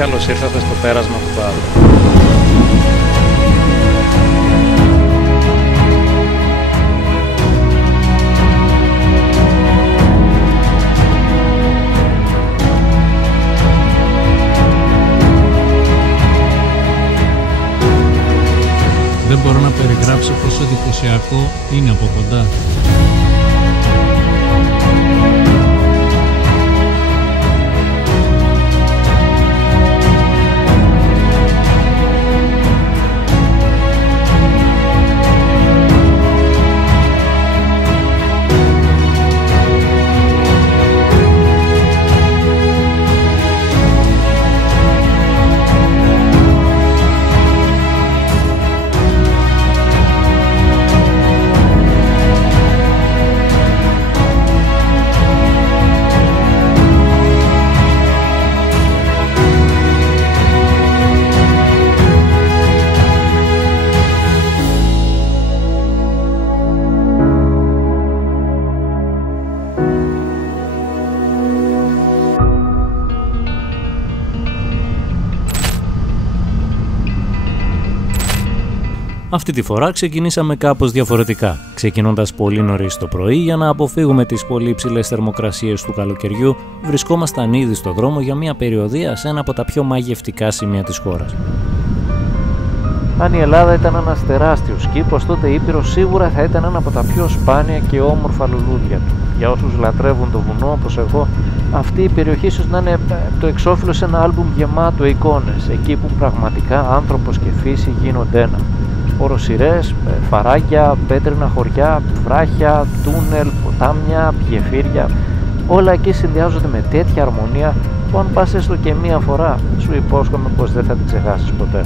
καλώς ήρθατε στο πέρασμα του Πάδου. Δεν μπορώ να περιγράψω πόσο εντυπωσιακό είναι από κοντά. Αυτή τη φορά ξεκινήσαμε κάπως διαφορετικά, ξεκινώντας πολύ νωρίς το πρωί για να αποφύγουμε τις πολύ υψηλές θερμοκρασίες του καλοκαιριού. Βρισκόμασταν ήδη στο δρόμο για μια περιοδεία σε ένα από τα πιο μαγευτικά σημεία της χώρας. Αν η Ελλάδα ήταν ένας τεράστιος κήπος, τότε η Ήπειρος σίγουρα θα ήταν ένα από τα πιο σπάνια και όμορφα λουλούδια του. Για όσους λατρεύουν το βουνό όπως εγώ, αυτή η περιοχή ίσως να είναι το εξώφυλλο σε ένα άλμπουμ γεμάτο εικόνες, εκεί που πραγματικά άνθρωπος και φύση γίνονται ένα. Οροσειρές, φαράγγια, πέτρινα χωριά, βράχια, τούνελ, ποτάμια, γεφύρια, όλα εκεί συνδυάζονται με τέτοια αρμονία που αν πας έστω και μία φορά, σου υπόσχομαι πως δεν θα την ξεχάσεις ποτέ.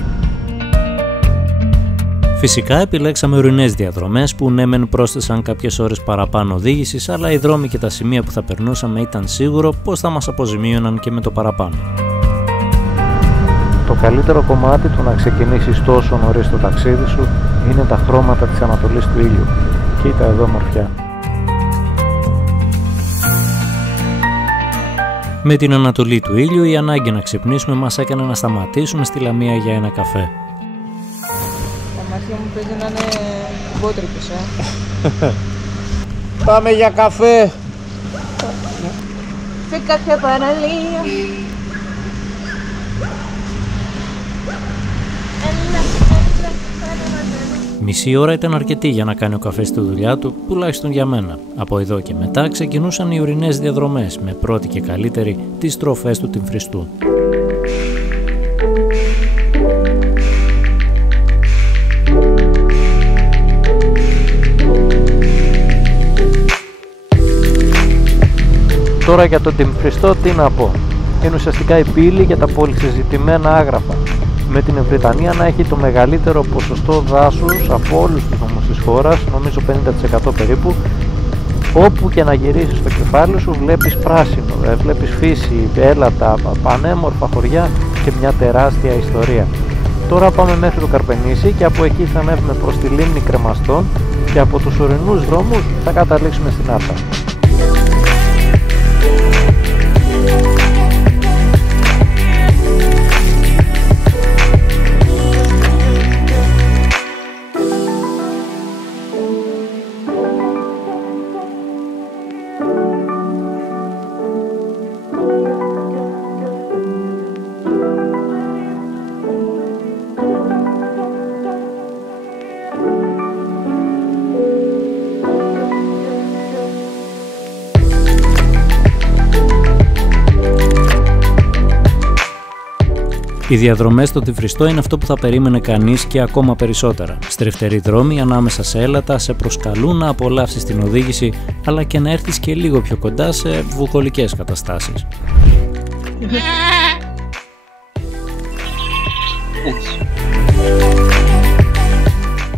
Φυσικά επιλέξαμε ορεινές διαδρομές που ναι μεν πρόσθεσαν κάποιες ώρες παραπάνω οδήγησης, αλλά οι δρόμοι και τα σημεία που θα περνούσαμε ήταν σίγουρο πως θα μας αποζημίωναν και με το παραπάνω. Το καλύτερο κομμάτι του να ξεκινήσεις τόσο νωρίς το ταξίδι σου είναι τα χρώματα της ανατολής του ήλιου. Κοίτα εδώ μορφιά. Με την ανατολή του ήλιου η ανάγκη να ξυπνήσουμε μας έκανε να σταματήσουμε στη Λαμία για ένα καφέ. Τα μάτια μου παίζει να είναι μπότρικος, Πάμε για καφέ! Σε κάποια παραλία. Μισή ώρα ήταν αρκετή για να κάνει ο καφές στη δουλειά του, τουλάχιστον για μένα. Από εδώ και μετά ξεκινούσαν οι ορεινές διαδρομές, με πρώτη και καλύτερη τις στροφές του Τυμφριστού. Τώρα για τον Τυμφριστό τι να πω. Είναι ουσιαστικά η πύλη για τα πολυσυζητημένα άγραφα. Με την Βρυτανία να έχει το μεγαλύτερο ποσοστό δάσους από όλους τους δρόμους της χώρας, νομίζω 50% περίπου. Όπου και να γυρίσεις το κεφάλι σου βλέπεις πράσινο, βλέπεις φύση, έλατα, πανέμορφα χωριά και μια τεράστια ιστορία. Τώρα πάμε μέχρι το Καρπενήσι και από εκεί θα ανέβουμε προς τη λίμνη Κρεμαστών και από τους ορεινούς δρόμους θα καταλήξουμε στην Άρτα. Οι διαδρομές στο Τυμφριστό είναι αυτό που θα περίμενε κανείς και ακόμα περισσότερα. Στρεφτεροί δρόμοι ανάμεσα σε έλατα σε προσκαλούν να απολαύσεις την οδήγηση, αλλά και να έρθεις και λίγο πιο κοντά σε βουκολικές καταστάσεις.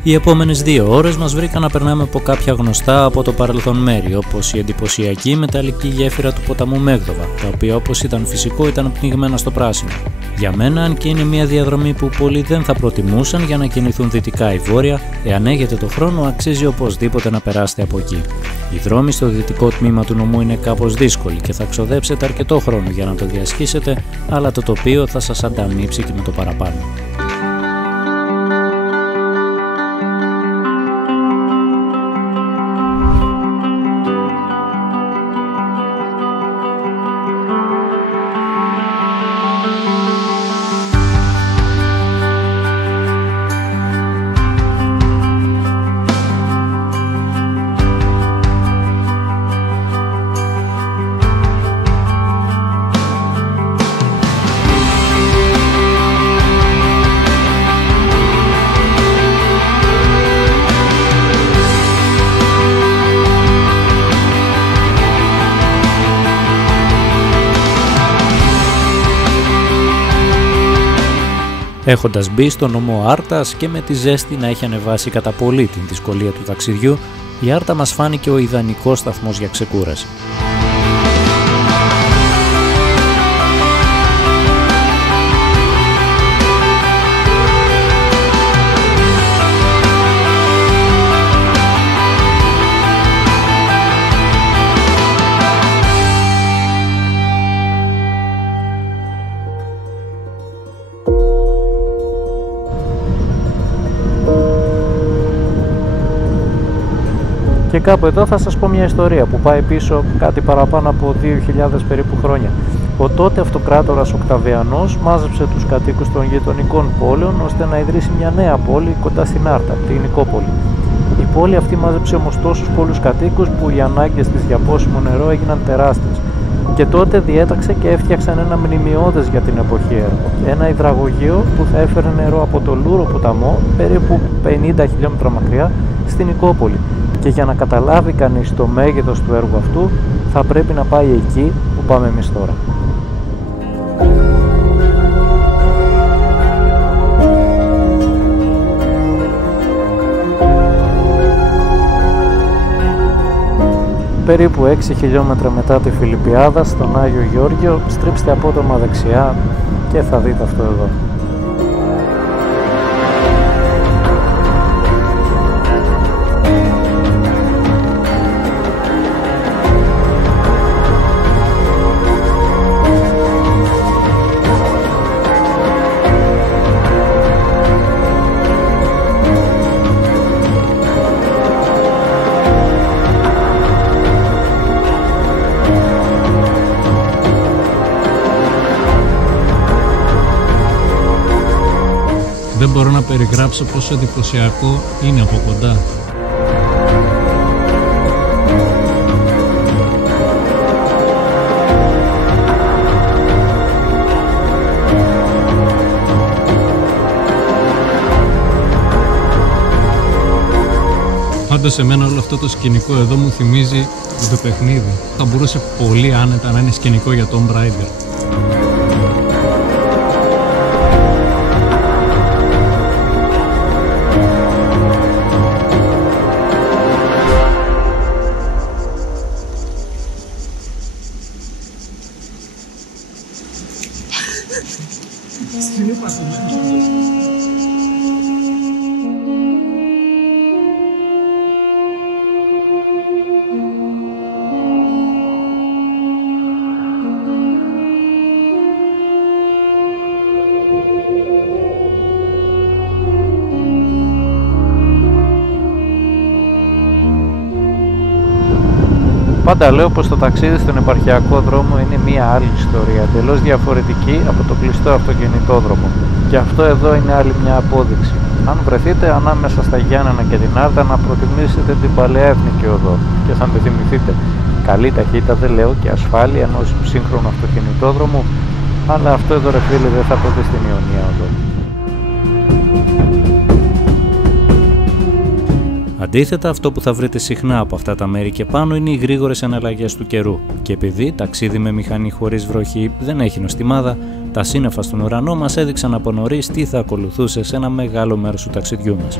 Οι επόμενες 2 ώρες μας βρήκαν να περνάμε από κάποια γνωστά από το παρελθόν μέρη, όπως η εντυπωσιακή μεταλλική γέφυρα του ποταμού Μέγδοβα, τα οποία όπως ήταν φυσικό ήταν πνιγμένα στο πράσινο. Για μένα, αν και είναι μια διαδρομή που πολλοί δεν θα προτιμούσαν για να κινηθούν δυτικά ή βόρεια, εάν έχετε το χρόνο αξίζει οπωσδήποτε να περάσετε από εκεί. Οι δρόμοι στο δυτικό τμήμα του νομού είναι κάπως δύσκολοι και θα ξοδέψετε αρκετό χρόνο για να το διασχίσετε, αλλά το τοπίο θα σας ανταμείψει και με το παραπάνω. Έχοντας μπει στο νομό Άρτας και με τη ζέστη να έχει ανεβάσει κατά πολύ την δυσκολία του ταξιδιού, η Άρτα μας φάνηκε ο ιδανικός σταθμός για ξεκούραση. Και κάπου εδώ θα σας πω μια ιστορία που πάει πίσω κάτι παραπάνω από 2.000 περίπου χρόνια. Ο τότε αυτοκράτορας Οκταβιανός μάζεψε τους κατοίκους των γειτονικών πόλεων ώστε να ιδρύσει μια νέα πόλη κοντά στην Άρτα, τη Νικόπολη. Η πόλη αυτή μάζεψε όμως τόσους πολλούς κατοίκους που οι ανάγκες της για πόσιμο νερό έγιναν τεράστιες. Και τότε διέταξε και έφτιαξαν ένα μνημειώδες για την εποχή έργο. Ένα υδραγωγείο που θα έφερε νερό από το Λούρο ποταμό, περίπου 50 χιλιόμετρα μακριά, στην Νικόπολη. Και για να καταλάβει κανείς το μέγεθος του έργου αυτού, θα πρέπει να πάει εκεί που πάμε εμείς τώρα. Περίπου 6 χιλιόμετρα μετά τη Φιλιππιάδα, στον Άγιο Γεώργιο, στρίψτε απότομα δεξιά και θα δείτε αυτό εδώ. Δεν μπορώ να περιγράψω πόσο εντυπωσιακό είναι από κοντά. Πάντως εμένα όλο αυτό το σκηνικό εδώ μου θυμίζει το παιχνίδι. Θα μπορούσε πολύ άνετα να είναι σκηνικό για Tomb Raider. Πάντα λέω πως το ταξίδι στον επαρχιακό δρόμο είναι μία άλλη ιστορία, εντελώς διαφορετική από το κλειστό αυτοκινητόδρομο. Και αυτό εδώ είναι άλλη μια απόδειξη. Αν βρεθείτε ανάμεσα στα Γιάννενα και την Άρτα, να προτιμήσετε την παλαιά εθνική οδό και θα τη θυμηθείτε. Καλή ταχύτητα, δεν λέω, και ασφάλεια ενός σύγχρονου αυτοκινητόδρομου, αλλά αυτό εδώ ρε φίλε δεν θα ποτέ στην Ιωνία οδό. Αντίθετα, αυτό που θα βρείτε συχνά από αυτά τα μέρη και πάνω είναι οι γρήγορες εναλλαγές του καιρού. Και επειδή ταξίδι με μηχανή χωρίς βροχή δεν έχει νοστιμάδα, τα σύννεφα στον ουρανό μας έδειξαν από νωρίς τι θα ακολουθούσε σε ένα μεγάλο μέρος του ταξιδιού μας.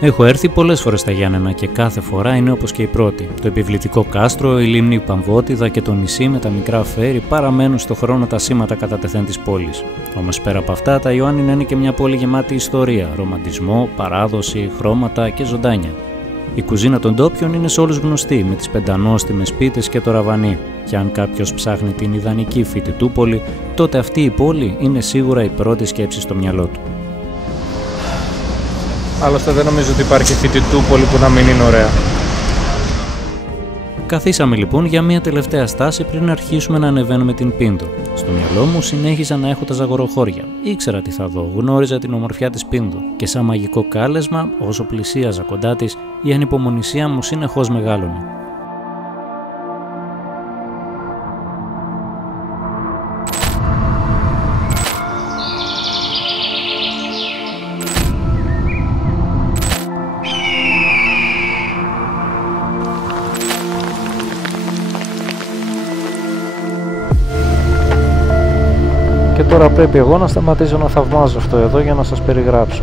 Έχω έρθει πολλές φορές στα Γιάννενα και κάθε φορά είναι όπως και η πρώτη. Το επιβλητικό κάστρο, η λίμνη Παμβότιδα και το νησί με τα μικρά φέρι παραμένουν στο χρόνο τα σήματα κατά τεθέν της πόλης. Όμως πέρα από αυτά, τα Ιωάννινα είναι και μια πόλη γεμάτη ιστορία, ρομαντισμό, παράδοση, χρώματα και ζωντάνια. Η κουζίνα των ντόπιων είναι σε όλους γνωστή, με τις πεντανόστιμες πίτες και το ραβανί. Και αν κάποιος ψάχνει την ιδανική φοιτητούπολη, τότε αυτή η πόλη είναι σίγουρα η πρώτη σκέψη στο μυαλό του. Άλλωστε δεν νομίζω ότι υπάρχει φοιτητούπολη που να μην είναι ωραία. Καθίσαμε λοιπόν για μια τελευταία στάση πριν αρχίσουμε να ανεβαίνουμε την Πίντο. Στο μυαλό μου συνέχιζα να έχω τα ζαγοροχώρια. Ήξερα τι θα δω, γνώριζα την ομορφιά της Πίντο και σαν μαγικό κάλεσμα, όσο πλησίαζα κοντά της, η ανυπομονησία μου συνεχώς μεγάλωνε. Και τώρα πρέπει εγώ να σταματήσω να θαυμάζω αυτό εδώ για να σας περιγράψω.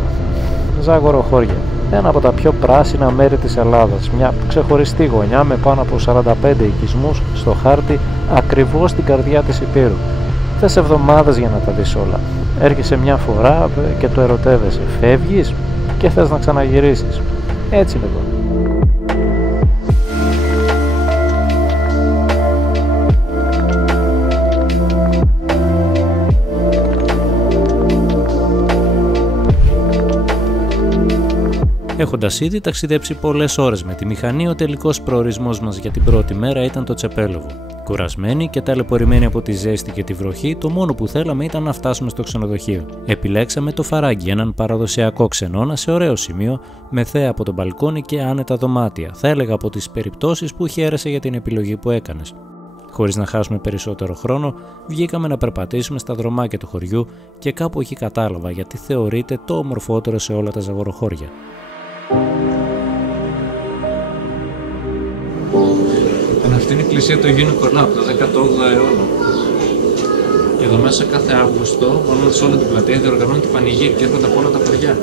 Ζαγοροχώρια. Ένα από τα πιο πράσινα μέρη της Ελλάδας. Μια ξεχωριστή γωνιά με πάνω από 45 οικισμούς στο χάρτη, ακριβώς στην καρδιά της Υπήρου. Θες εβδομάδες για να τα δεις όλα. Έρχεσαι μια φορά και το ερωτεύεσαι. Φεύγεις και θες να ξαναγυρίσεις. Έτσι λοιπόν. Έχοντας ήδη ταξιδέψει πολλές ώρες με τη μηχανή, ο τελικός προορισμός μας για την πρώτη μέρα ήταν το Τσεπέλοβο. Κουρασμένοι και ταλαιπωρημένοι από τη ζέστη και τη βροχή, το μόνο που θέλαμε ήταν να φτάσουμε στο ξενοδοχείο. Επιλέξαμε το Φαράγγι, έναν παραδοσιακό ξενώνα σε ωραίο σημείο, με θέα από το μπαλκόνι και άνετα δωμάτια. Θα έλεγα από τις περιπτώσεις που χαίρεσε για την επιλογή που έκανες. Χωρίς να χάσουμε περισσότερο χρόνο, βγήκαμε να περπατήσουμε στα δρομάκια του χωριού και κάπου εκεί κατάλαβα γιατί θεωρείται το ομορφότερο σε όλα τα ζαγοροχώρια. Αυτή είναι η εκκλησία του Αγίου Νικολάου από το 18ο αιώνα. Και εδώ μέσα κάθε Αύγουστο, μόνο σε όλη την πλατεία διοργανώνεται πανηγύρι και έρχονται από όλα τα χωριά.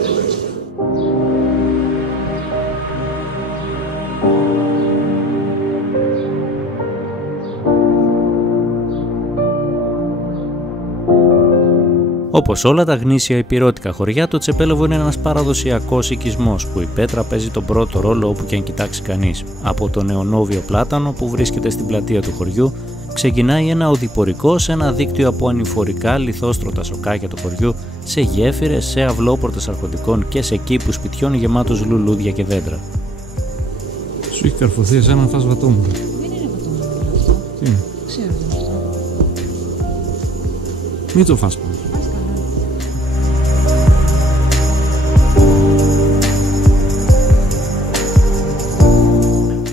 Όπως όλα τα γνήσια υπηρώτικα χωριά, το Τσεπέλοβο είναι ένας παραδοσιακός οικισμός που η πέτρα παίζει τον πρώτο ρόλο όπου και αν κοιτάξει κανείς. Από το νεονόβιο πλάτανο που βρίσκεται στην πλατεία του χωριού, ξεκινάει ένα οδηπορικό σε ένα δίκτυο από ανηφορικά λιθόστρωτα σοκάκια του χωριού, σε γέφυρες, σε αυλόπορτες αρχοντικών και σε κήπους σπιτιών γεμάτους λουλούδια και δέντρα. Σου έχει καρφωθεί εσένα να φας βατόμουρα. Δεν είναι βατόμουρα αυτό. Τι είναι? Ξέρω τι είναι αυτό. Μην το φας πάνω.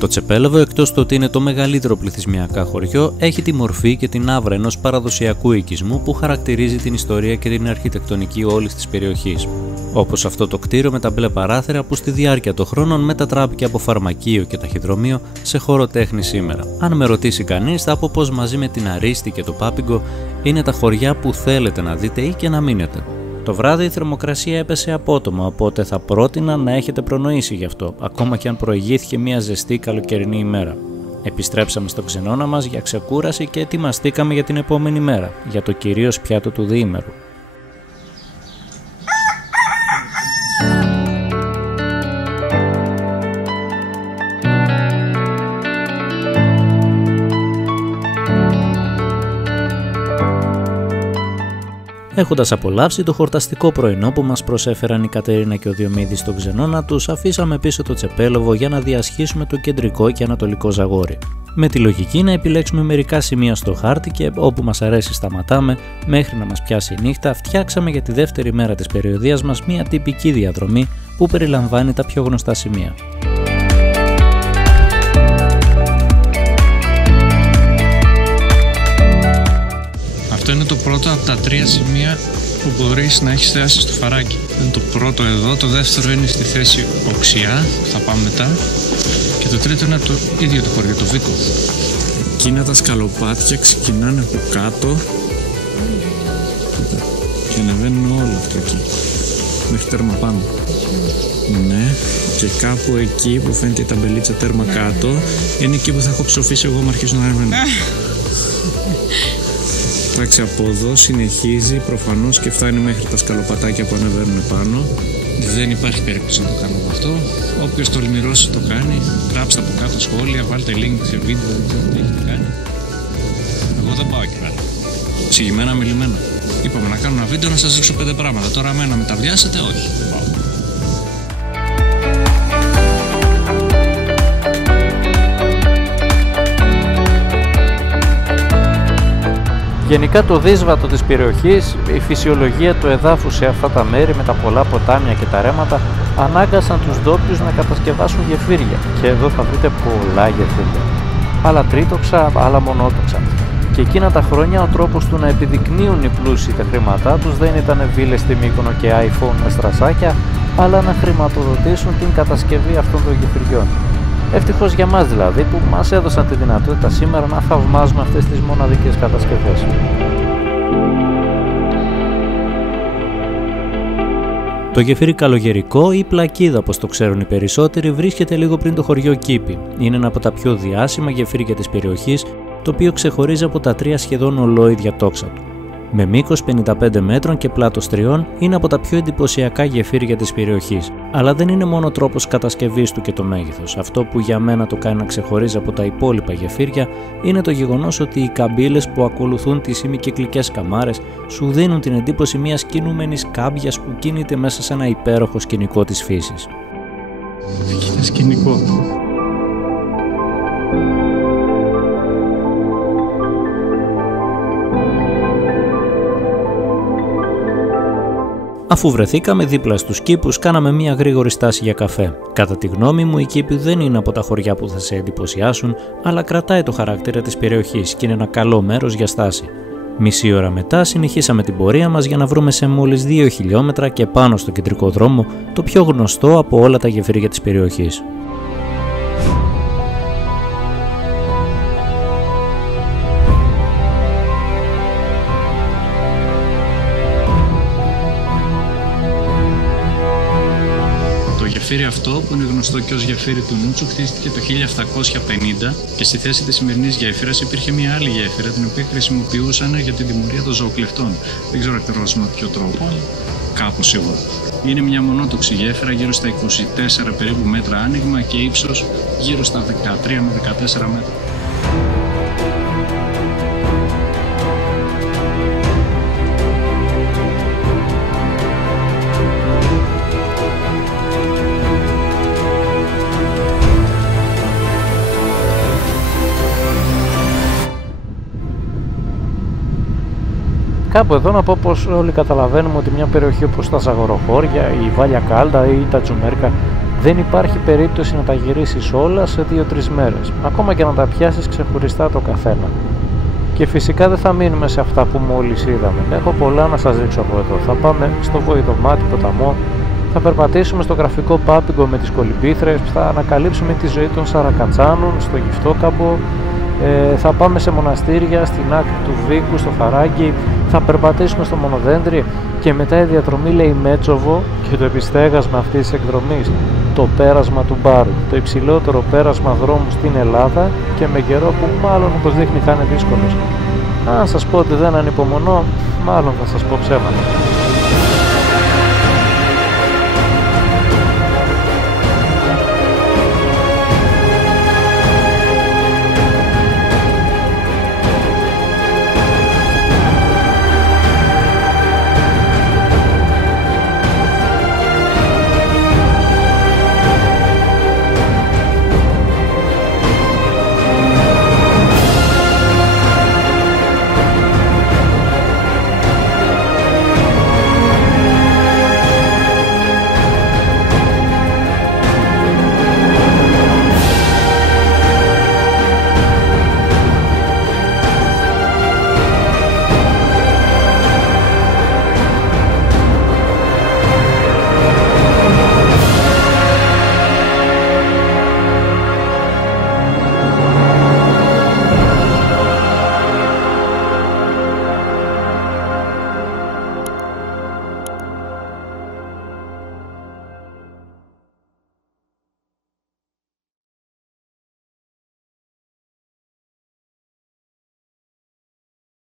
Το Τσεπέλοβο, εκτός του ότι είναι το μεγαλύτερο πληθυσμιακά χωριό, έχει τη μορφή και την άβρα ενός παραδοσιακού οικισμού που χαρακτηρίζει την ιστορία και την αρχιτεκτονική όλης της περιοχής. Όπως αυτό το κτίριο με τα μπλε παράθυρα που στη διάρκεια των χρόνων μετατράπηκε από φαρμακείο και ταχυδρομείο σε χώρο τέχνης σήμερα. Αν με ρωτήσει κανείς, θα πω πως μαζί με την Αρίστη και το Πάπιγκο είναι τα χωριά που θέλετε να δείτε ή και να μείνετε. Το βράδυ η θερμοκρασία έπεσε απότομα, οπότε θα πρότεινα να έχετε προνοήσει γι' αυτό, ακόμα και αν προηγήθηκε μια ζεστή καλοκαιρινή ημέρα. Επιστρέψαμε στο ξενώνα μας για ξεκούραση και ετοιμαστήκαμε για την επόμενη μέρα, για το κυρίως πιάτο του διήμερου. Έχοντας απολαύσει το χορταστικό πρωινό που μας προσέφεραν η Κατερίνα και ο Διομήδης στον ξενώνα τους, αφήσαμε πίσω το Τσεπέλοβο για να διασχίσουμε το κεντρικό και ανατολικό Ζαγόρι. Με τη λογική να επιλέξουμε μερικά σημεία στο χάρτη και όπου μας αρέσει σταματάμε, μέχρι να μας πιάσει η νύχτα, φτιάξαμε για τη δεύτερη μέρα της περιοδίας μας μια τυπική διαδρομή που περιλαμβάνει τα πιο γνωστά σημεία. Αυτό είναι το πρώτο από τα 3 σημεία που μπορείς να έχεις θέαση στο Φαράγγι. Είναι το πρώτο εδώ, το δεύτερο είναι στη θέση Οξιά, που θα πάμε μετά, και το τρίτο είναι από το ίδιο το χωριό, το Βίκο. Εκείνα τα σκαλοπάτια ξεκινάνε από κάτω και ανεβαίνουν όλο αυτό εκεί, μέχρι τέρμα πάνω. Ναι, και κάπου εκεί που φαίνεται η ταμπελίτσα τέρμα κάτω είναι εκεί που θα έχω ψοφήσει εγώ, μου αρχίσουν να ανεβαίνουν. Εντάξει, από εδώ συνεχίζει προφανώς και φτάνει μέχρι τα σκαλοπατάκια που ανεβαίνουν πάνω. Δεν υπάρχει περίπτωση να το κάνω από αυτό. Όποιος τολμηρός το κάνει, γράψτε από κάτω σχόλια, βάλτε link σε βίντεο, δεν ξέρω τι έχετε κάνει. Εγώ δεν πάω εκεί πέρα. Ψυγημένα, μιλημένα. Είπαμε να κάνω ένα βίντεο να σας δείξω 5 πράγματα. Τώρα εμένα με τα βιάσετε, όχι. Δεν πάω. Γενικά το δύσβατο της περιοχής, η φυσιολογία του εδάφους σε αυτά τα μέρη με τα πολλά ποτάμια και τα ρέματα ανάγκασαν τους ντόπιους να κατασκευάσουν γεφύρια και εδώ θα βρείτε πολλά γεφύρια. Άλλα τρίτοξα, άλλα μονότοξα. Και εκείνα τα χρόνια ο τρόπος του να επιδεικνύουν οι πλούσιοι τα χρήματά τους δεν ήταν βίλες στη Μύκονο και iPhone με στρασάκια, αλλά να χρηματοδοτήσουν την κατασκευή αυτών των γεφυριών. Ευτυχώς για μας δηλαδή που μας έδωσαν τη δυνατότητα σήμερα να θαυμάζουμε αυτές τις μοναδικές κατασκευές. Το γεφύρι Καλογερικό ή Πλακίδα, όπως το ξέρουν οι περισσότεροι, βρίσκεται λίγο πριν το χωριό Κήπη. Είναι ένα από τα πιο διάσημα γεφύρια της περιοχής, το οποίο ξεχωρίζει από τα 3 σχεδόν ολόιδια τόξα του. Με μήκος 55 μέτρων και πλάτος 3, είναι από τα πιο εντυπωσιακά γεφύρια της περιοχής. Αλλά δεν είναι μόνο τρόπος κατασκευής του και το μέγεθος. Αυτό που για μένα το κάνει να ξεχωρίζει από τα υπόλοιπα γεφύρια είναι το γεγονός ότι οι καμπύλες που ακολουθούν τις ημικυκλικές καμάρες σου δίνουν την εντύπωση μιας κινούμενης κάμπιας που κινείται μέσα σε ένα υπέροχο σκηνικό της φύσης. Κοίτα σκηνικό. Αφού βρεθήκαμε δίπλα στους κήπους, κάναμε μια γρήγορη στάση για καφέ. Κατά τη γνώμη μου, οι κήποι δεν είναι από τα χωριά που θα σε εντυπωσιάσουν, αλλά κρατάει το χαρακτήρα της περιοχής και είναι ένα καλό μέρος για στάση. Μισή ώρα μετά συνεχίσαμε την πορεία μας για να βρούμε σε μόλις 2 χιλιόμετρα και πάνω στο κεντρικό δρόμο το πιο γνωστό από όλα τα γεφύρια της περιοχής. Το γεφύρι αυτό, που είναι γνωστό και ως γεφύρι του Νούτσου, χτίστηκε το 1750 και στη θέση της σημερινής γέφυρας υπήρχε μια άλλη γέφυρα την οποία χρησιμοποιούσαν για την τιμωρία των ζωοκλεφτών. Δεν ξέρω ακριβώς με ποιο τρόπο, αλλά κάπως σίγουρα. Είναι μια μονότοξη γέφυρα γύρω στα 24 περίπου μέτρα άνοιγμα και ύψος γύρω στα 13 με 14 μέτρα. Κάπου εδώ να πω πως όλοι καταλαβαίνουμε ότι μια περιοχή όπως τα Ζαγοροχώρια, η Βάλια Κάλτα ή τα Τζουμέρκα δεν υπάρχει περίπτωση να τα γυρίσεις όλα σε 2-3 μέρες, ακόμα και να τα πιάσεις ξεχωριστά το καθένα. Και φυσικά δεν θα μείνουμε σε αυτά που μόλις είδαμε. Έχω πολλά να σας δείξω από εδώ. Θα πάμε στο Βοηδομάτι ποταμό, θα περπατήσουμε στο γραφικό Πάπικο με τις κολυμπήθρες, θα ανακαλύψουμε τη ζωή των Σαρακατσάνων στο Γυφτόκαμπο, θα πάμε σε μοναστήρια στην άκρη του Βίκου, στο Φαράγγι, θα περπατήσουμε στο Μονοδέντρι και μετά η διαδρομή λέει Μέτσοβο και το επιστέγασμα αυτής της εκδρομής, το πέρασμα του Μπάρου, το υψηλότερο πέρασμα δρόμου στην Ελλάδα και με καιρό που μάλλον όπως δείχνει θα είναι δύσκολος. Αν σας πω ότι δεν ανυπομονώ, μάλλον θα σας πω ψέματα.